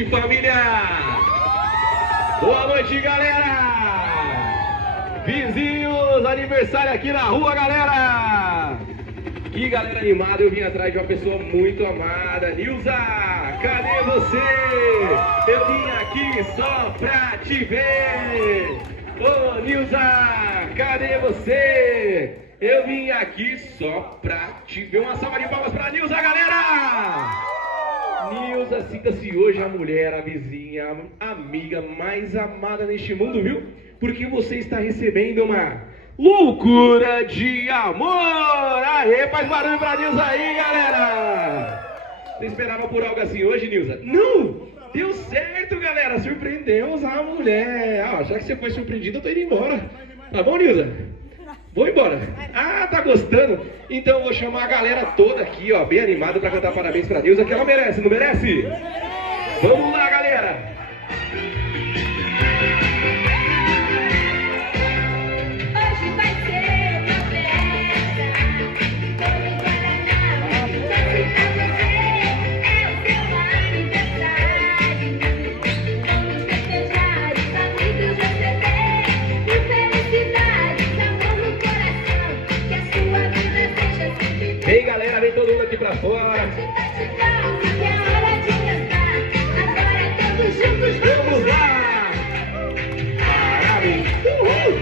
noite, família! Boa noite, galera! Vizinhos, aniversário aqui na rua, galera! Que galera animada, eu vim atrás de uma pessoa muito amada. Nilza, cadê você? Eu vim aqui só pra te ver! Ô, Nilza, cadê você? Eu vim aqui só pra te ver. Uma salva de palmas pra Nilza, galera! Nilza, sinta-se hoje a mulher, a vizinha, a amiga mais amada neste mundo, viu? Porque você está recebendo uma loucura de amor! Aê, faz barulho pra Nilza aí, galera! Você esperava por algo assim hoje, Nilza? Não! Deu certo, galera! Surpreendemos a mulher! Ah, já que você foi surpreendida, eu tô indo embora. Tá bom, Nilza? Vou embora. Ah, tá gostando? Então eu vou chamar a galera toda aqui, ó, bem animada pra cantar parabéns pra Nilza, que ela merece, não merece? Vamos lá, galera! Hoje vai ser uma festa, todo Guaraná, doce pra você, é o seu aniversário. Vamos festejar, os amigos receber, e felicidades, amor no coração, que a sua vida seja sempre bem. Vem, galera, vem todo mundo aqui pra fora. Que é hora de dançar, agora todos juntos Vamos lá! Parabéns! Uhul!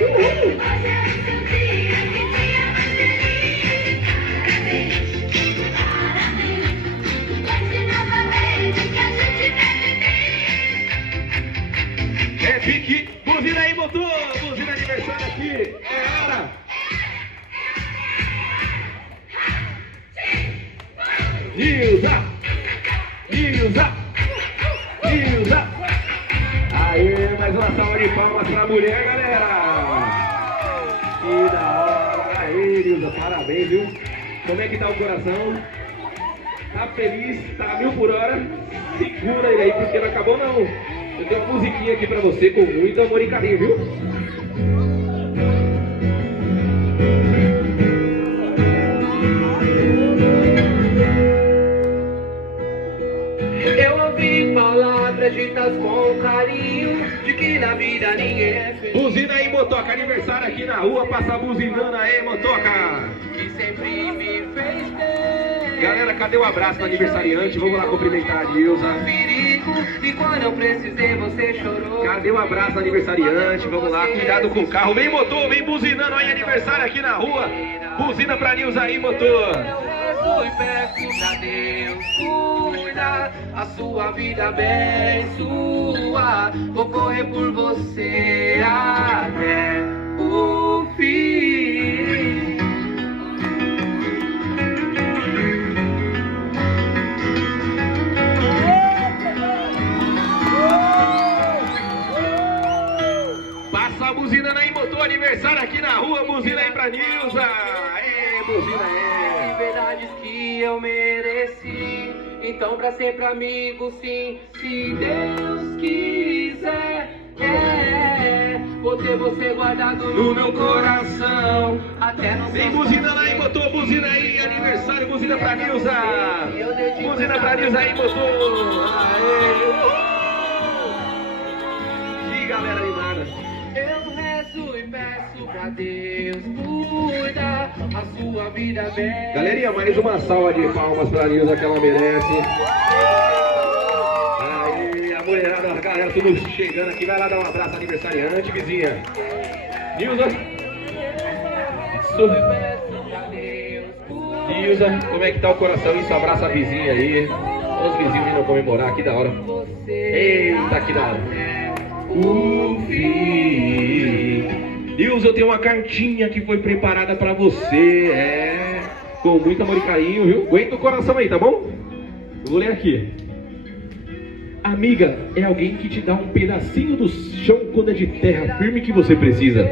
Uhul! Hoje é o seu dia, que dia mais feliz. Parabéns, parabéns. Hoje novamente que a gente vai viver. É pique! Buzina aí, motor! Buzina aniversário aqui! É hora! Nilza! Nilza! Nilza! Aê, mais uma salva de palmas pra mulher, galera! Que da hora! Aê, Nilza, parabéns, viu? Como é que tá o coração? Tá feliz? Tá a 1000 por hora? Segura ele aí, porque não acabou não! Eu tenho uma musiquinha aqui pra você com muito amor e carinho, viu? Eu ouvi palavras ditas com carinho, de que na vida ninguém é feliz, Buzina aí, motoca, aniversário aqui na rua, passa buzinando aí, motoca! que sempre me fez ter Galera, cadê o abraço do aniversariante? Vamos lá cumprimentar a Nilza. perigo, e quando eu precisei você chorou. Cadê o abraço do aniversariante? Vamos lá, cuidado com o carro. Vem, motor, vem buzinando aí, aniversário aqui na rua. Buzina pra Nilza aí, motor. Eu rezo e peço pra Deus cuidar, a sua vida abençoar. Vou correr por você até o fim. Passa a buzina aí, motor, aniversário aqui na rua. Buzina aí pra Nilza. Ê, buzina aí. Liberdades que eu mereci, então pra sempre amigo sim, se Deus quiser, vou ter você guardado no meu coração, até no Vem buzinando aí, motor, buzina aí, aniversário, buzina pra Nilza. Buzina pra Nilza aí, motor. Aê, uhul. Que galera animada. Eu rezo e peço pra Deus cuidar, a sua vida bem. Galerinha, mais uma salva de palmas pra Nilza que ela merece. Aí, a mulherada, a galera tudo chegando aqui. Vai lá dar um abraço aniversariante, vizinha. Nilza. Isso. Nilza, como é que tá o coração? Isso, abraça a vizinha aí. Os vizinhos vindo comemorar, que da hora. Eita, que da hora. Nilza, eu tenho uma cartinha que foi preparada pra você. Com muito amor e carinho, viu? Aguenta o coração aí, tá bom? Eu vou ler aqui. Amiga é alguém que te dá um pedacinho do chão quando é de terra firme que você precisa.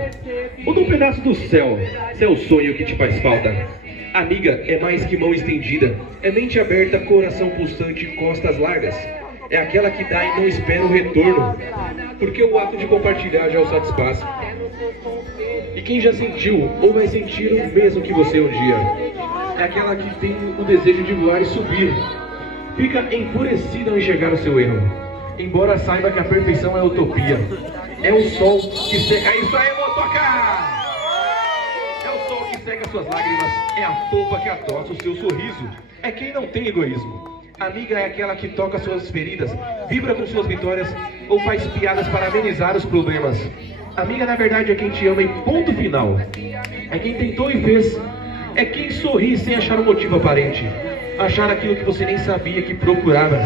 Ou de um pedaço do céu, se é o sonho que te faz falta. Amiga é mais que mão estendida, é mente aberta, coração pulsante, costas largas. É aquela que dá e não espera o retorno, porque o ato de compartilhar já o satisfaz. E quem já sentiu ou vai sentir o mesmo que você um dia, é aquela que tem o desejo de voar e subir. fica enfurecida ao enxergar o seu erro, embora saiba que a perfeição é utopia. É o sol que seca. Isso aí, motoca! É o sol que seca suas lágrimas, é a polpa que atossa o seu sorriso. É quem não tem egoísmo. Amiga é aquela que toca suas feridas, vibra com suas vitórias ou faz piadas para amenizar os problemas. Amiga, na verdade, é quem te ama e ponto final. É quem tentou e fez. É quem sorri sem achar um motivo aparente. Achar aquilo que você nem sabia que procurava.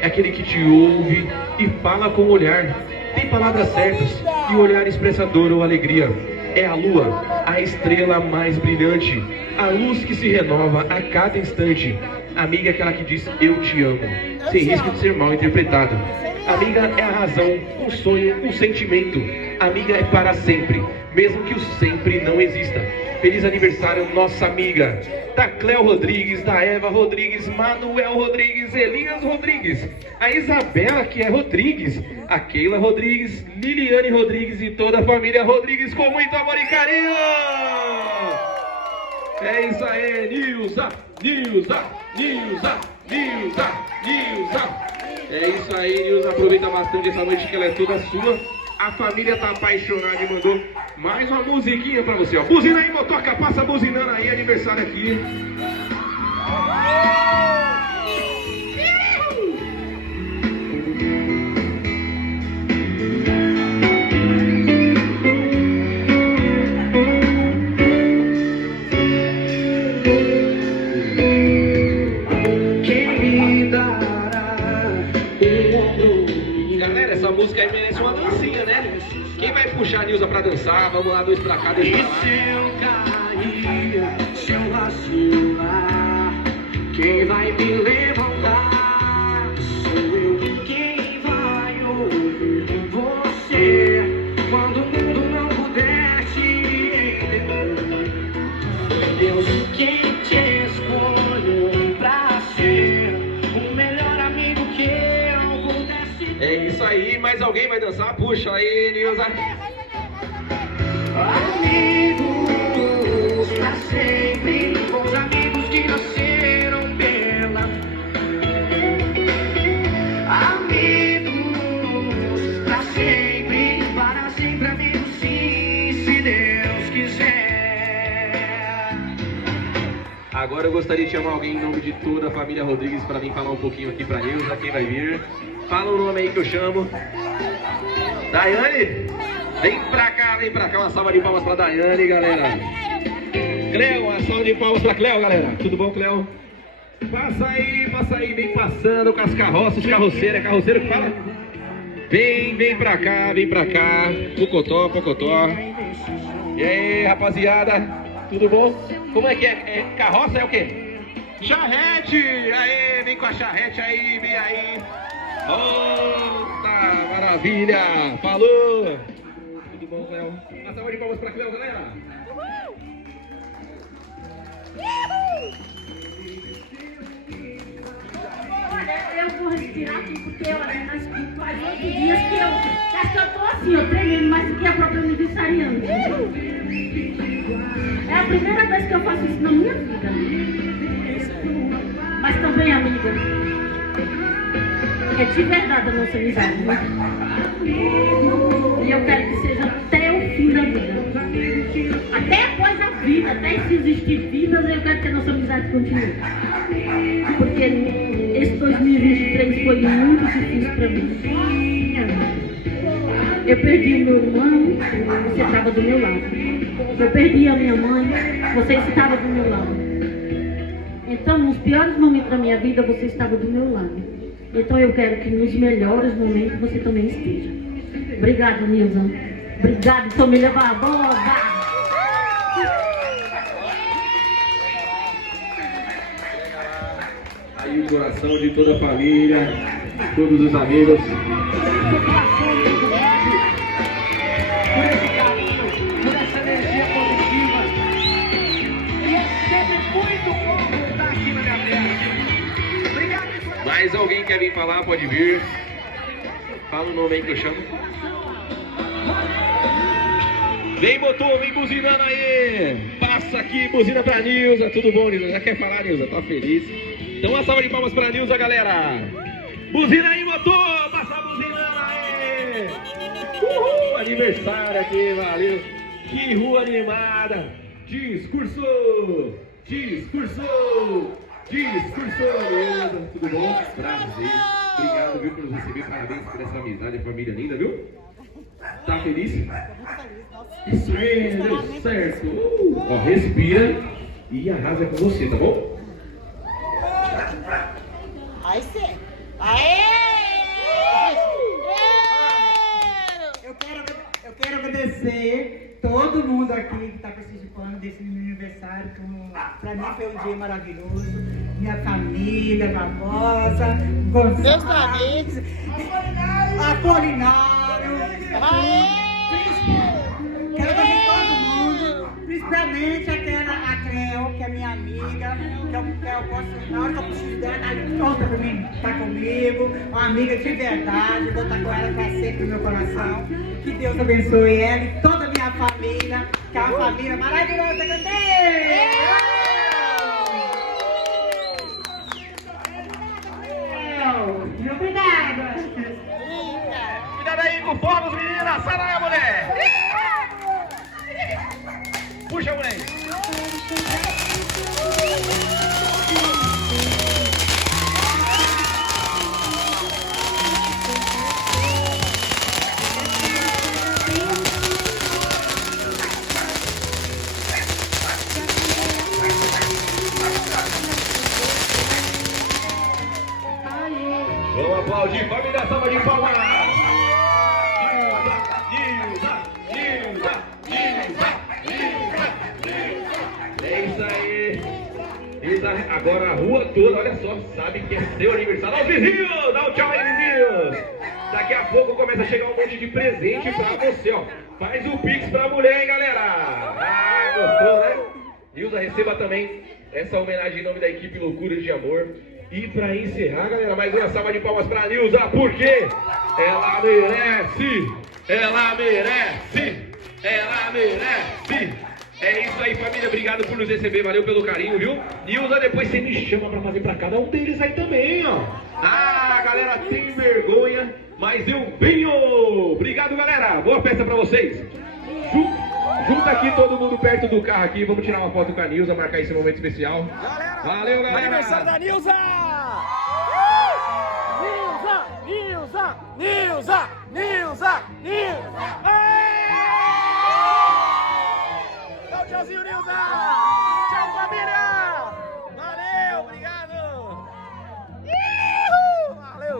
É aquele que te ouve e fala com o olhar. Tem palavras certas e o olhar expressa dor ou alegria. É a lua, a estrela mais brilhante, a luz que se renova a cada instante. Amiga é aquela que diz eu te amo, sem risco de ser mal interpretado. Amiga é a razão, um sonho, um sentimento. Amiga é para sempre, mesmo que o sempre não exista. Feliz aniversário, nossa amiga. Da Cléo Rodrigues, da Eva Rodrigues, Manuel Rodrigues, Elias Rodrigues, a Isabela, que é Rodrigues, a Keila Rodrigues, Liliane Rodrigues e toda a família Rodrigues com muito amor e carinho. É isso aí, Nilza, Nilza, Nilza, Nilza, Nilza. É isso aí, Nilza, aproveita bastante essa noite que ela é toda sua. A família tá apaixonada e mandou mais uma musiquinha pra você, ó. Buzina aí, motoca, passa buzinando aí, aniversário aqui. Galera, essa música aí merece uma dancinha, né? Quem vai puxar a Nilza pra dançar? Vamos lá, dois pra cá, dois pra lá. E se eu cair, se eu vacilar, quem vai me levantar? Sou eu. Quem vai ouvir você quando o mundo não puder te entender? Deus, quem te escolheu pra ser o melhor amigo que eu pudesse ter? É isso aí, mais alguém vai dançar? Puxa aí, Nilza. Amigos pra sempre, bons amigos que nasceram pela. Amigos pra sempre, para sempre amigos sim, se Deus quiser. Agora eu gostaria de chamar alguém em nome de toda a família Rodrigues para vir falar um pouquinho aqui pra Nilza. Quem vai vir? Fala o nome aí que eu chamo. Daiane? Vem pra cá, uma salva de palmas pra Daiane, galera. Cleo, uma salva de palmas pra Cleo, galera. Tudo bom, Cleo? Passa aí, vem passando com as carroças, carroceiro, é carroceiro que fala? Vem pra cá, Pocotó, Pocotó. E aí, rapaziada, tudo bom? Como é que é? Carroça é o quê? Charrete! Aê, vem com a charrete aí, vem aí. Opa, maravilha! Falou! Tudo bom, Cléo? Uma salva de palmas pra Cléo, galera! Olha, eu vou respirar aqui porque olha, faz 8 dias que eu acho que eu tô assim, eu treinando mais do que a própria aniversariante. É a primeira vez que eu faço isso na minha vida. Mas também, amiga, é de verdade a nossa amizade, né? E eu quero que seja até o fim da vida. Até após a vida, até se existir vidas, eu quero que a nossa amizade continue. Porque esse 2023 foi muito difícil para mim. Eu perdi o meu irmão, você estava do meu lado. Eu perdi a minha mãe, você estava do meu lado. Então, nos piores momentos da minha vida, você estava do meu lado. Então, eu quero que nos melhores momentos você também esteja. Obrigada, Nilza. Obrigada, família Barbosa. Aí o coração de toda a família, todos os amigos. Por esse carinho, por essa energia positiva. E é sempre muito bom estar aqui na minha terra. Obrigado. Mais alguém quer vir falar? Pode vir. Fala o nome aí que eu chamo. Vem, motor, vem buzinando aí. Passa aqui, buzina pra Nilza. Tudo bom, Nilza? Já quer falar, Nilza? Tá feliz? Então uma salva de palmas pra Nilza, galera. Buzina aí, motor! Passa a buzina aí! Uhul! Aniversário aqui, valeu! Que rua animada! Discurso! Discurso! Discurso! Nilza, tudo bom? Prazer! Obrigado, viu, por nos receber. Parabéns por essa amizade, família linda, viu? Tá feliz? Isso aí, deu certo! Ó, respira e arrasa com você, tá bom? Aí sim. Aê! Eu quero agradecer todo mundo aqui que está participando desse meu aniversário. Para mim foi um dia maravilhoso. Minha família, Barbosa, Gonçalves, Apolinário. Quero agradecer todo mundo, principalmente a Creu, que é minha amiga, que eu posso, na hora que eu preciso dela, ela está pronta para mim, tá comigo, uma amiga de verdade, vou estar com ela para sempre no meu coração. Que Deus abençoe ela e toda a minha família, que é uma família maravilhosa que eu tenho. Obrigada. Cuidado aí com fogos, meninas! Sai daí, mulher! Puxa, mulher! Vamos aplaudir, família, salva de palmas! É isso aí! Agora a rua toda, olha só, sabe que é seu aniversário. Olha os vizinhos! Dá um tchau aí, vizinhos! Daqui a pouco começa a chegar um monte de presente pra você, ó. Faz o pix pra mulher, hein, galera? Ah, gostou, né? Nilza, receba também essa homenagem em nome da equipe Loucuras de Amor. E pra encerrar, galera, mais uma salva de palmas pra Nilza, porque ela merece! Ela merece! Ela merece! É isso aí, família, obrigado por nos receber, valeu pelo carinho, viu? Nilza, depois você me chama pra fazer pra cada um deles aí também, ó. Ah, galera, tem vergonha, mas eu venho! Obrigado, galera, boa festa pra vocês! Junta aqui todo mundo perto do carro aqui, vamos tirar uma foto com a Nilza, marcar esse momento especial. Valeu, galera! Aniversário da Nilza! Nilza! Nilza! Nilza! Nilza! Nilza!